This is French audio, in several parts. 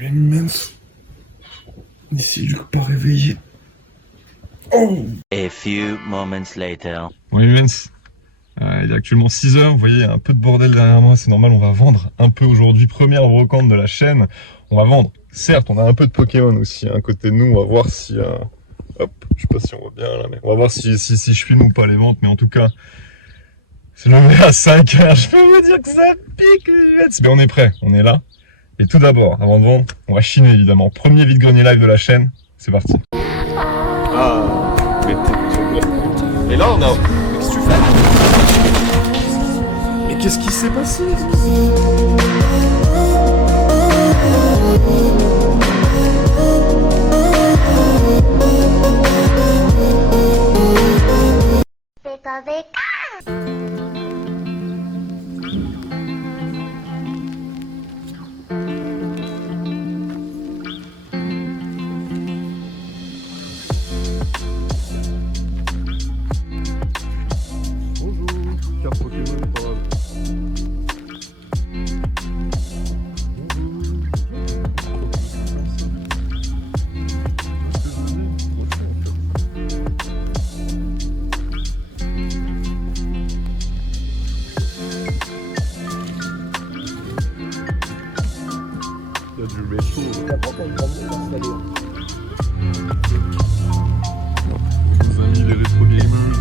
Immense. Ici, Luc pas réveillé. Oh! A few moments later. Bon les Humens, il est actuellement 6h, vous voyez, il y a un peu de bordel derrière moi, c'est normal, on va vendre un peu aujourd'hui, première brocante de la chaîne, on va vendre. Certes, on a un peu de Pokémon aussi à côté de nous, on va voir si... hop, je sais pas si on voit bien là, mais on va voir si je filme ou pas les ventes, mais en tout cas, c'est levé à 5h, je peux vous dire que ça pique les Humens. Mais on est prêt, on est là. Et tout d'abord, avant de vendre, on va chiner évidemment. Premier vide-grenier live de la chaîne, c'est parti. Ah! Mais et là, on a... Qu'est-ce que tu fais? Mais qu'est-ce qui s'est passé? Bonjour, carte Pokémon, pas grave. Il y a du réchaud. Nos amis les rétro gamers.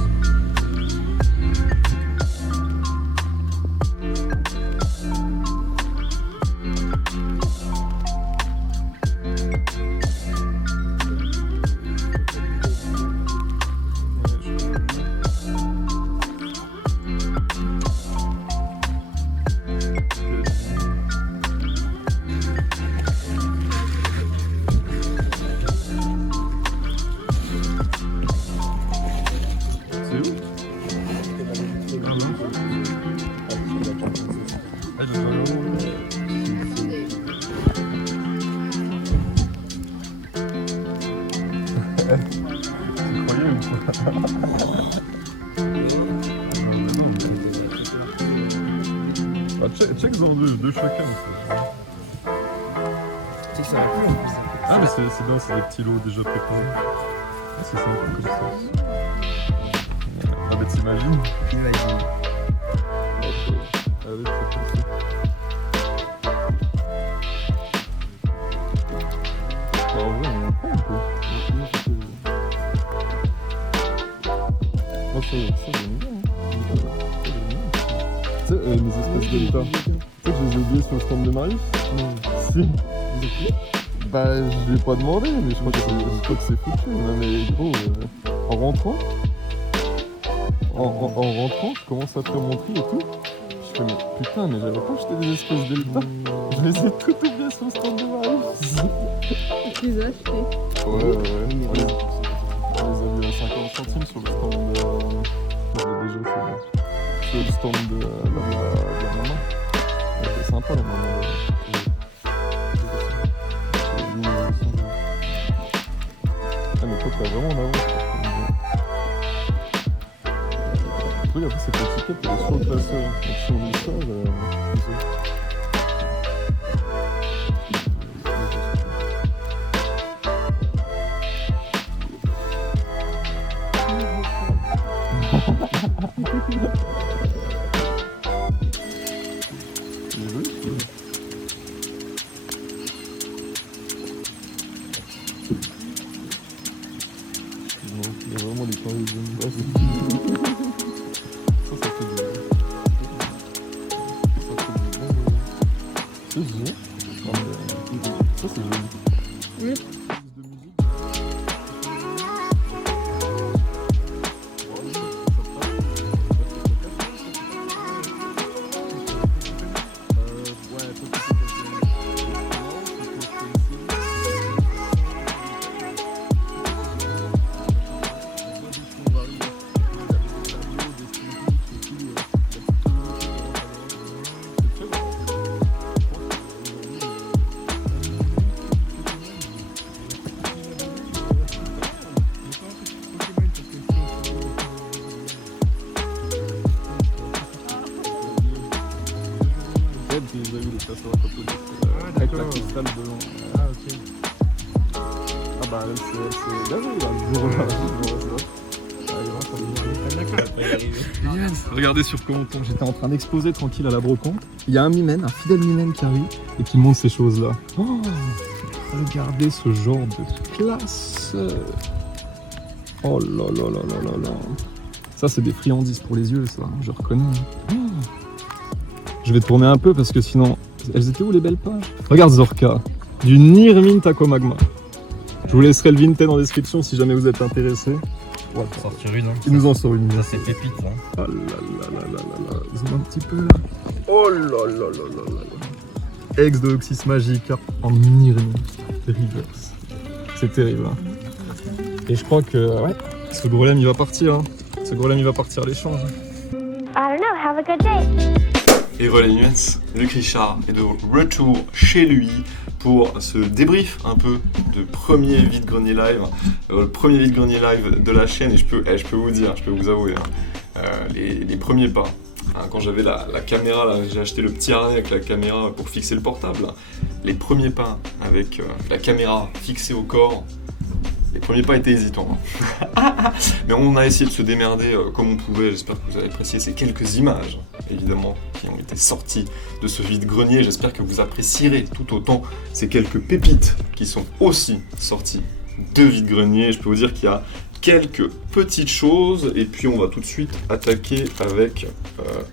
Bah, check-en deux chacun. Ah mais c'est bien, c'est des petits lots déjà préparés. Ah, c'est sympa comme ça. Ah bah t'imagines? Imagine. Allez, c'est parti. Bah en vrai on prend un peu. Moi ça j'aime bien. Tu sais, les espèces d'Elta. Tu sais que je les ai oubliés sur le stand de Marius? Non. Si. Bah, je lui ai pas demandé, mais je crois que c'est foutu. Non, mais gros, en rentrant, je commence à faire mon tri et tout. Je fais, mais putain, mais j'avais pas acheté des espèces d'Elta. Je les ai toutes oubliées sur le stand de Marius. Tu les as achetés? Ouais. On les a vus à 50 centimes sur le stand de... J'avais déjà fait sur le stand de la maman. C'est sympa la maman. Ah mais toi t'as vraiment en avance. Le truc après c'est que l'étiquette elle est sur le classeur. Donc si on lit ça, il y a vraiment des paris de base. Ça fait du bon. C'est joli. Ça c'est joli. Oui. Ah, ok. Ah bah, c'est bien joué, là, le jour-là. Regardez sur commentaire, j'étais en train d'exposer tranquille à la brocante. Il y a un mimène, un fidèle mimène qui arrive et qui montre ces choses-là. Oh, regardez ce genre de classe. Oh là là là là là là. Ça, c'est des friandises pour les yeux, ça, je reconnais. Oh. Je vais tourner un peu parce que sinon... Elles étaient où les belles pages? Regarde Zorka, du Nirmint Aquamagma. Je vous laisserai le Vinted en description si jamais vous êtes intéressé. Voilà. Sortir une, hein. Il nous en sort une. Ça, c'est pépite, hein. Oh là là là là là là. Zoom un petit peu là. Oh là là là là là là. Ex de Oxys Magic en Nirmint Reverse. C'est terrible, hein. Et je crois que, ouais, ce golem il va partir, hein. Ce golem il va partir à l'échange. I don't know, have a good day. Et voilà les nuances, Luc Richard est de retour chez lui pour ce débrief un peu de premier vide-grenier live, le premier vide-grenier live de la chaîne. Et je peux vous dire, je peux vous avouer, hein, les premiers pas. Hein, quand j'avais la caméra, là, j'ai acheté le petit harnais avec la caméra pour fixer le portable. Là. Les premiers pas avec la caméra fixée au corps, les premiers pas étaient hésitants. Hein. Mais on a essayé de se démerder comme on pouvait. J'espère que vous avez apprécié ces quelques images, évidemment, qui ont été sorties de ce vide-grenier. J'espère que vous apprécierez tout autant ces quelques pépites qui sont aussi sorties de vide-grenier. Je peux vous dire qu'il y a quelques petites choses. Et puis on va tout de suite attaquer avec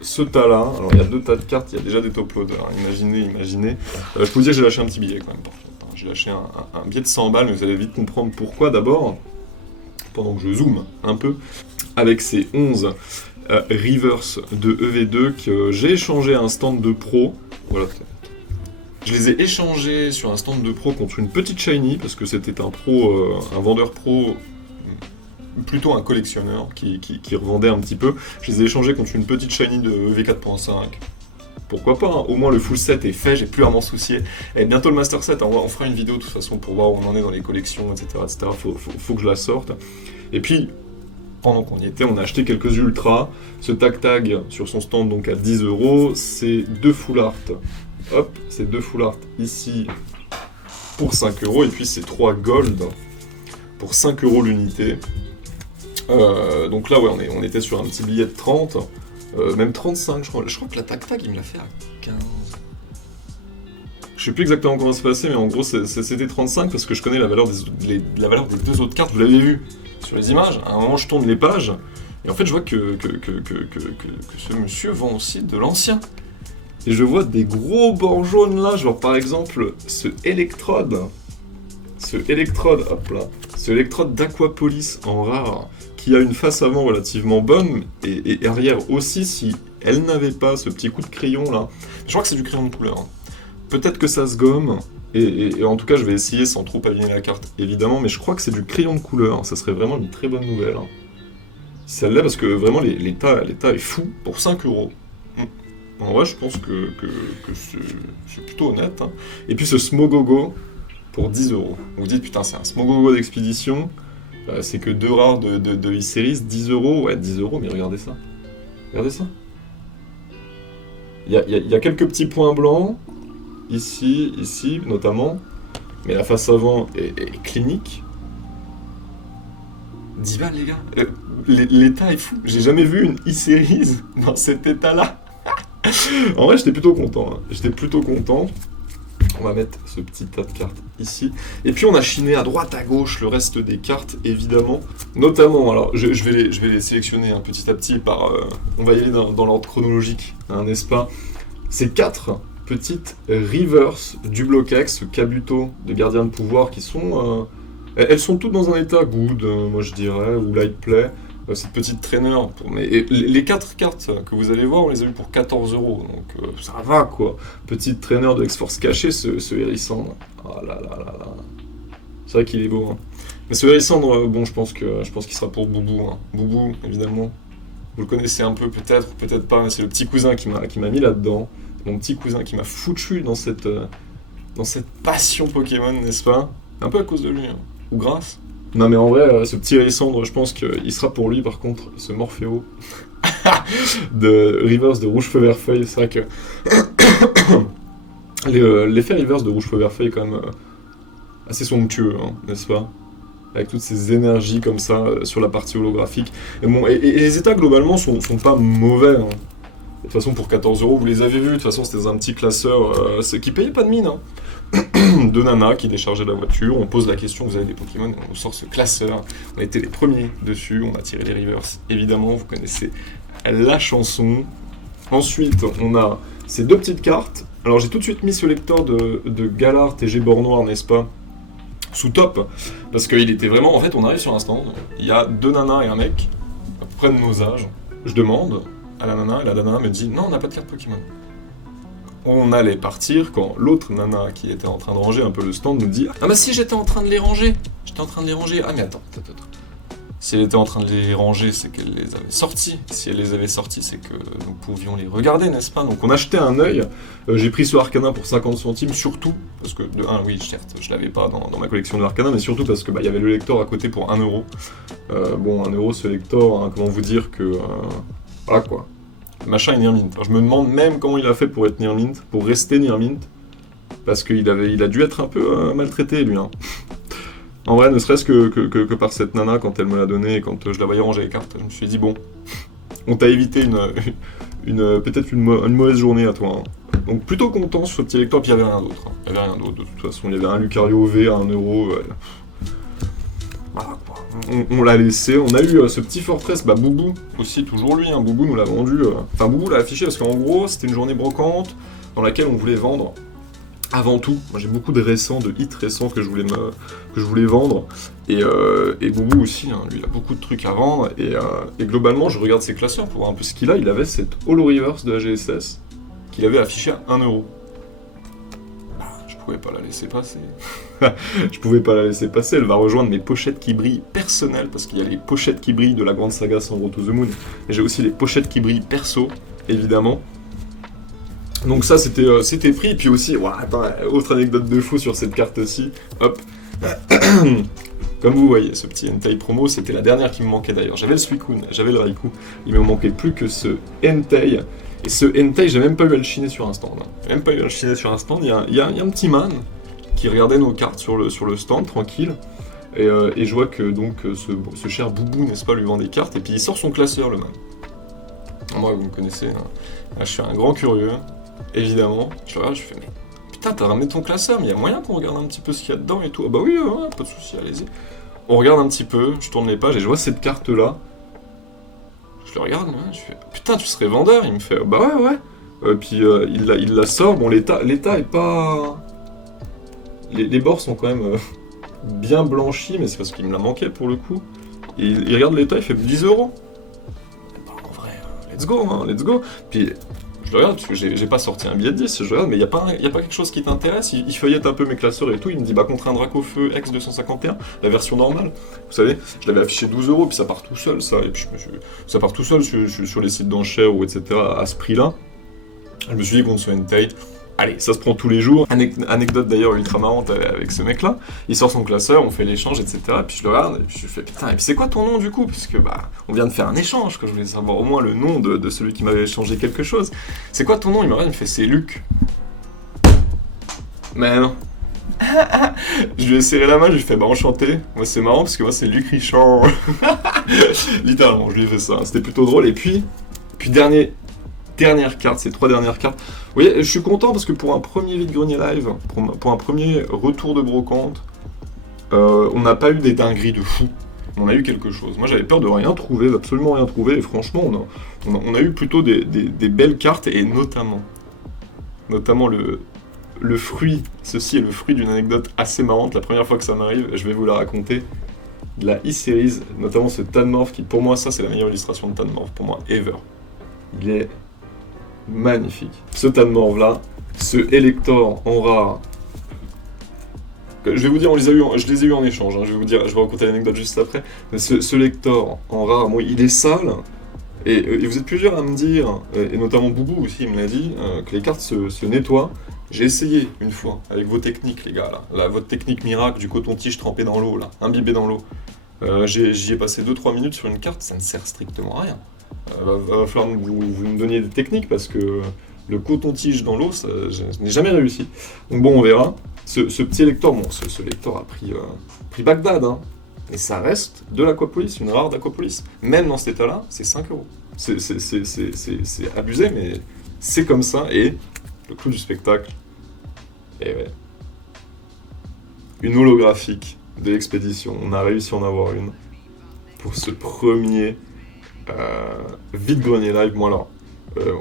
ce tas-là. Alors il y a 2 tas de cartes, il y a déjà des top loaders. Imaginez. Je peux vous dire que j'ai lâché un petit billet quand même. J'ai lâché un billet de 100 balles, mais vous allez vite comprendre pourquoi d'abord, pendant que je zoome un peu, avec ces 11 reverse de EV2 que j'ai échangé à un stand de pro. Voilà. Je les ai échangés sur un stand de pro contre une petite shiny, parce que c'était un pro, un vendeur pro, plutôt un collectionneur qui revendait un petit peu. Je les ai échangés contre une petite shiny de EV 4.5. Pourquoi pas, hein. Au moins le full set est fait, j'ai plus à m'en soucier. Et bientôt le master set, on fera une vidéo de toute façon pour voir où on en est dans les collections, etc. Faut que je la sorte. Et puis, pendant qu'on y était, on a acheté quelques ultras. Ce tag sur son stand donc à 10 €, c'est 2 full art. Hop, c'est 2 full art ici pour 5 €. Et puis c'est 3 gold pour 5 € l'unité. Donc là, ouais, on était sur un petit billet de 30. Même 35, je crois que la tag il me l'a fait à 15. Je sais plus exactement comment ça se passait, mais en gros c'était 35 parce que je connais la valeur des 2 autres cartes. Vous l'avez vu sur les images. À un moment, je tourne les pages et en fait, je vois que ce monsieur vend aussi de l'ancien. Et je vois des gros bords jaunes là, genre par exemple ce électrode, hop là, ce électrode d'Aquapolis en rare. Qui a une face avant relativement bonne et arrière aussi si elle n'avait pas ce petit coup de crayon là. Je crois que c'est du crayon de couleur. Hein. Peut-être que ça se gomme et en tout cas je vais essayer sans trop abîmer la carte évidemment, mais je crois que c'est du crayon de couleur. Ça serait vraiment une très bonne nouvelle. Hein. Si ça l'est parce que vraiment l'état est fou pour 5 €. En vrai je pense que c'est plutôt honnête. Hein. Et puis ce Smogogo pour 10 €. Vous vous dites putain c'est un Smogogo d'expédition. C'est que 2 rares de e-series, 10 €, ouais 10 €, mais regardez ça. Regardez ça. Il y a quelques petits points blancs, ici notamment, mais la face avant est clinique. 10 balles les gars, l'état est fou, j'ai jamais vu une e-series dans cet état-là. En vrai j'étais plutôt content, hein. On va mettre ce petit tas de cartes ici. Et puis on a chiné à droite, à gauche le reste des cartes, évidemment. Notamment, alors je vais les sélectionner petit à petit par... on va y aller dans l'ordre chronologique, hein, n'est-ce pas? Ces 4 petites reverse du Bloquex, Kabuto de Gardien de Pouvoir, qui sont... elles sont toutes dans un état good, moi je dirais, ou light play. Cette petite trainer, les 4 cartes que vous allez voir, on les a eu pour 14 €, donc ça va quoi. Petite trainer de X-Force caché, ce Hérissandre. Ah là là là là. C'est vrai qu'il est beau. Hein. Mais ce Hérissandre, bon, je pense qu'il sera pour Boubou. Hein. Boubou, évidemment. Vous le connaissez un peu, peut-être, peut-être pas, mais c'est le petit cousin qui m'a mis là-dedans. Mon petit cousin qui m'a foutu dans cette passion Pokémon, n'est-ce pas? Un peu à cause de lui, hein. Ou grâce. Non mais en vrai, ce petit Alessandre, je pense qu'il sera pour lui par contre, ce Morpheo de Reverse de Rouge Feu Vert Feuille, c'est vrai que l'effet Reverse de Rouge Feu Vert Feuille est quand même assez somptueux, hein, n'est-ce pas? Avec toutes ces énergies comme ça sur la partie holographique. Et, bon, et les états globalement sont pas mauvais. Hein. De toute façon, pour 14 €, vous les avez vus. De toute façon, c'était dans un petit classeur qui payait pas de mine. Hein. De Nana qui déchargeait la voiture. On pose la question, vous avez des Pokémon, on sort ce classeur. On a été les premiers dessus. On a tiré les reverse. Évidemment, vous connaissez la chanson. Ensuite, on a ces deux petites cartes. Alors, j'ai tout de suite mis ce lecteur de Galar TG Bord Noir, n'est-ce pas? Sous top, parce qu'il était vraiment, en fait, on arrive sur un stand, il y a deux nanas et un mec, à peu près de nos âges. Je demande à la nana, et la nana me dit, non, on n'a pas de carte Pokémon. On allait partir quand l'autre nana qui était en train de ranger un peu le stand nous dit, ah bah si, j'étais en train de les ranger, ah mais attends. Si elle était en train de les ranger, c'est qu'elle les avait sortis. Si elle les avait sortis, c'est que nous pouvions les regarder, n'est-ce pas? Donc on achetait un œil. J'ai pris ce Arcana pour 50 centimes, surtout parce que, de 1, oui, certes, je l'avais pas dans ma collection de Arcana, mais surtout parce que y avait le lecteur à côté pour 1 €. Bon, 1 €, ce lecteur, hein, comment vous dire que... voilà quoi. Le machin est near mint. Alors, je me demande même comment il a fait pour être near mint, pour rester near mint, parce qu'il a dû être un peu maltraité, lui, hein. En vrai, ne serait-ce que par cette nana, quand elle me l'a donné, et quand je la voyais ranger les cartes, je me suis dit, bon, on t'a évité peut-être une mauvaise journée à toi. Hein. Donc plutôt content sur ce petit lecteur, puis il n'y avait rien d'autre. Hein. Il n'y avait rien d'autre, de toute façon. Il y avait un Lucario V à 1 €. Voilà quoi. On l'a laissé. On a eu ce petit Fortress, Boubou, aussi, toujours lui. Hein. Boubou nous l'a vendu. Enfin, Boubou l'a affiché parce qu'en gros, c'était une journée brocante dans laquelle on voulait vendre. Avant tout, moi j'ai beaucoup de hits récents que je voulais vendre, et Boubou aussi, hein, lui il a beaucoup de trucs à vendre, et globalement je regarde ses classeurs pour voir un peu ce qu'il a. Il avait cette Holo Reverse de la GSS qu'il avait affiché à 1 €. Je pouvais pas la laisser passer. Je pouvais pas la laisser passer, elle va rejoindre mes pochettes qui brillent personnelles, parce qu'il y a les pochettes qui brillent de la grande saga Sandro to the Moon, et j'ai aussi les pochettes qui brillent perso, évidemment. Donc ça c'était pris, puis aussi, attends, autre anecdote de fou sur cette carte-ci, hop. Comme vous voyez, ce petit Entei promo, c'était la dernière qui me manquait d'ailleurs. J'avais le Suicune, j'avais le Raikou, il me manquait plus que ce Entei. Et ce Entei, j'ai même pas eu à le chiner sur un stand. Il y a un petit man qui regardait nos cartes sur le stand, tranquille. Et je vois que donc ce cher Boubou, n'est-ce pas, lui vend des cartes, et puis il sort son classeur, le man. Moi, vous me connaissez, hein. Là, je suis un grand curieux. Évidemment, je regarde, je fais, mais putain, t'as ramené ton classeur, mais il y a moyen qu'on regarde un petit peu ce qu'il y a dedans et tout. Ah bah oui, ouais, pas de souci, allez-y. On regarde un petit peu, je tourne les pages et je vois cette carte-là. Je le regarde, je fais, putain, tu serais vendeur? Il me fait, bah ouais. Puis il la sort, bon, l'état est pas... Les bords sont quand même bien blanchis, mais c'est parce qu'il me la manquait pour le coup. Et il regarde l'état, il fait 10 €. Bah, en vrai, let's go. Puis... je le regarde, parce que j'ai pas sorti un billet de 10, je regarde, mais y a pas quelque chose qui t'intéresse? Il feuillette un peu mes classeurs et tout, il me dit, contre un Dracofeu X251, la version normale, vous savez, je l'avais affiché 12 €, puis ça part tout seul, ça, et puis ça part tout seul sur les sites d'enchères, ou etc., à ce prix-là. Je me suis dit, contre ce Entei, allez, ça se prend tous les jours. Anecdote d'ailleurs ultra marrante avec ce mec-là. Il sort son classeur, on fait l'échange, etc. Puis je le regarde, et puis je fais, putain, et puis c'est quoi ton nom du coup? Parce que on vient de faire un échange, que je voulais savoir au moins le nom de celui qui m'avait échangé quelque chose. C'est quoi ton nom? Il me regarde, il me fait, c'est Luc. Mais non. Je lui ai serré la main, je lui ai fait, enchanté. Moi c'est marrant parce que moi c'est Luc Richard. Littéralement, je lui ai fait ça. C'était plutôt drôle. Et puis dernière carte, ces 3 dernières cartes. Vous voyez, je suis content parce que pour un premier vide-grenier live, pour un premier retour de brocante, on n'a pas eu des dingueries de fou. On a eu quelque chose. Moi j'avais peur de rien trouver, d'absolument rien trouver, et franchement on a eu plutôt des belles cartes, et notamment le fruit. Ceci est le fruit d'une anecdote assez marrante. La première fois que ça m'arrive, je vais vous la raconter. De la e-series, notamment ce Tanmorph, qui pour moi, ça c'est la meilleure illustration de Tanmorph pour moi ever. Il est magnifique. Ce Tanmorph là, ce Elector en rare. Je vais vous dire, je les ai eu en échange. Hein. Je vais raconter l'anecdote juste après. Mais ce Lector en rare, moi, il est sale. Et vous êtes plusieurs à me dire, et notamment Boubou aussi, il me l'a dit, que les cartes se nettoient. J'ai essayé une fois avec vos techniques, les gars, là, votre technique miracle du coton-tige trempé dans l'eau, là, imbibé dans l'eau. J'y ai passé 2-3 minutes sur une carte, ça ne sert strictement à rien. Va falloir que vous me donniez des techniques parce que le coton-tige dans l'eau, je n'ai jamais réussi. Donc bon, on verra. Ce petit lecteur, bon, ce lecteur a pris Bagdad, hein. Mais ça reste de l'Aquapolis, une rare d'Aquapolis. Même dans cet état-là, c'est 5 €. C'est abusé, mais c'est comme ça. Et le clou du spectacle, et ouais, une holographique de l'expédition. On a réussi à en avoir une pour ce premier vide-grenier live. Bon alors,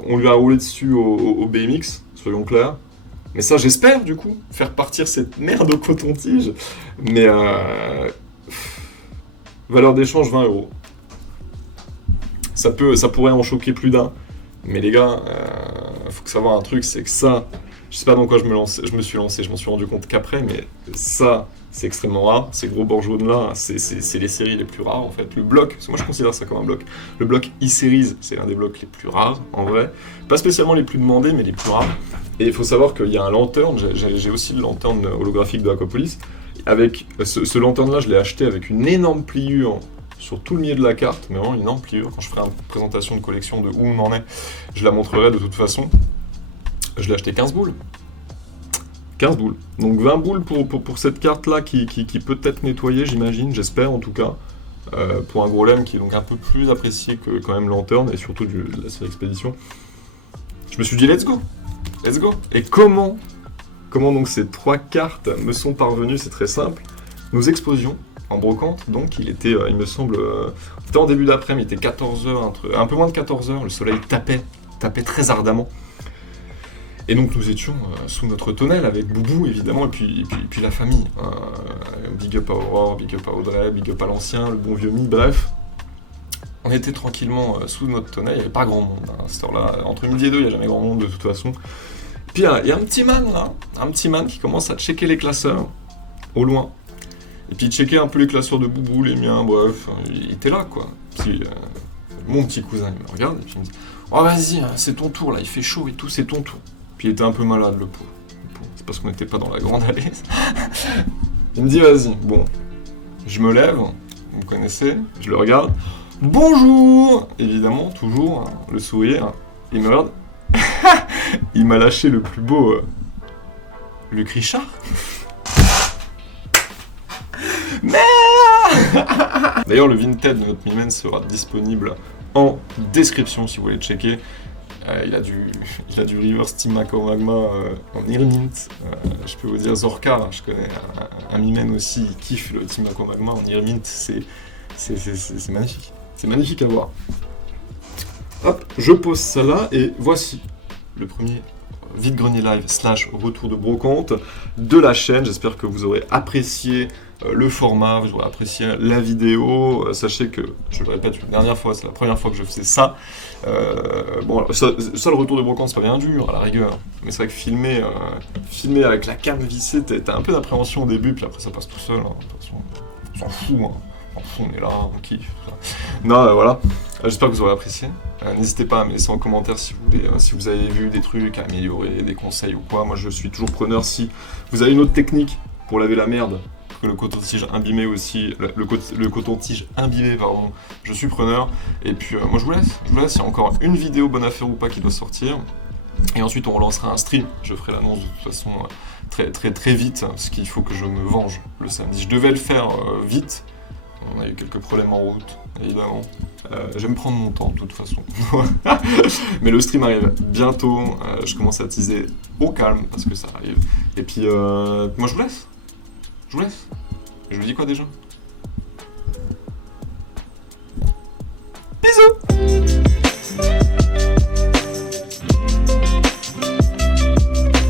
on lui a roulé dessus au BMX, soyons clairs. Mais ça, j'espère, du coup, faire partir cette merde au coton-tige. Mais valeur d'échange 20 €. Ça pourrait en choquer plus d'un. Mais les gars, faut que savoir un truc, c'est que ça, je sais pas dans quoi je me suis lancé, je m'en suis rendu compte qu'après, mais ça, c'est extrêmement rare. Ces gros bords jaunes là, c'est les séries les plus rares en fait. Le bloc, parce que moi je considère ça comme un bloc. Le bloc E-Series, c'est l'un des blocs les plus rares en vrai. Pas spécialement les plus demandés, mais les plus rares. Et il faut savoir qu'il y a un lanterne, j'ai aussi le lanterne holographique de Aquapolis. Avec ce lanterne là, je l'ai acheté avec une énorme pliure sur tout le milieu de la carte, mais vraiment une énorme pliure. Quand je ferai une présentation de collection de où on en est, je la montrerai de toute façon. Je l'ai acheté 15 boules. 15 boules. Donc 20 boules pour cette carte-là qui peut être nettoyée, j'imagine, j'espère en tout cas. Pour un gros lemme qui est donc un peu plus apprécié que quand même Lanterne et surtout de la série Expédition. Je me suis dit let's go. Let's go. Et comment donc ces 3 cartes me sont parvenues? C'est très simple. Nous exposions en brocante, donc il était, il me semble, c'était en début d'après-midi, il était 14h, un peu moins de 14h, le soleil tapait très ardemment. Et donc nous étions sous notre tonnelle avec Boubou évidemment, et puis la famille. Big up à Aurore, big up à Audrey, big up à l'ancien, le bon vieux Mi, bref. On était tranquillement sous notre tonnelle, il n'y avait pas grand monde à cette heure-là. Entre midi et 2, il n'y a jamais grand monde de toute façon. Puis il y a un petit man là, qui commence à checker les classeurs, au loin. Et puis il checkait un peu les classeurs de Boubou, les miens, bref, il était là quoi. Puis mon petit cousin il me regarde et puis il me dit « Oh vas-y, c'est ton tour là, il fait chaud et tout, c'est ton tour. » Puis il était un peu malade le pauvre. C'est parce qu'on n'était pas dans la grande allée. Il me dit vas-y, bon. Je me lève, vous me connaissez, je le regarde. Bonjour. Évidemment, toujours, hein, le sourire. Il me regarde. Il m'a lâché le plus beau Luc Richard. Merde. D'ailleurs, le Vinted de notre Mimène sera disponible en description si vous voulez checker. Il a du reverse Team Mako Magma en Irmint. Je peux vous dire Zorka, je connais un Mimène aussi, il kiffe le Team Mako Magma en Irmint, c'est magnifique. C'est magnifique à voir. Hop, je pose ça là et voici le premier vide-grenier live / retour de brocante de la chaîne. J'espère que vous aurez apprécié le format, vous aurez apprécié la vidéo. Sachez que, je le répète une dernière fois, c'est la première fois que je faisais ça. Bon, alors, ça, le retour de brocante, c'est pas bien dur à la rigueur, mais c'est vrai que filmer avec la cam vissée, t'as un peu d'appréhension au début, puis après ça passe tout seul. Hein. De toute façon, on s'en fout, hein. On est là, on kiffe. Non, voilà. J'espère que vous aurez apprécié. N'hésitez pas à me laisser en commentaire si vous voulez, si vous avez vu des trucs à améliorer, des conseils ou quoi. Moi, je suis toujours preneur. Si vous avez une autre technique pour laver la merde, que le coton-tige imbibé aussi, le coton-tige imbibé, pardon, je suis preneur. Et puis, moi, je vous laisse. Il y a encore une vidéo bonne affaire ou pas qui doit sortir. Et ensuite, on relancera un stream. Je ferai l'annonce de toute façon très vite, parce qu'il faut que je me venge le samedi. Je devais le faire vite. On a eu quelques problèmes en route, évidemment. J'aime prendre mon temps, de toute façon. Mais le stream arrive bientôt. Je commence à teaser au calme, parce que ça arrive. Et puis, moi, je vous laisse. Je vous dis quoi déjà? Bisous.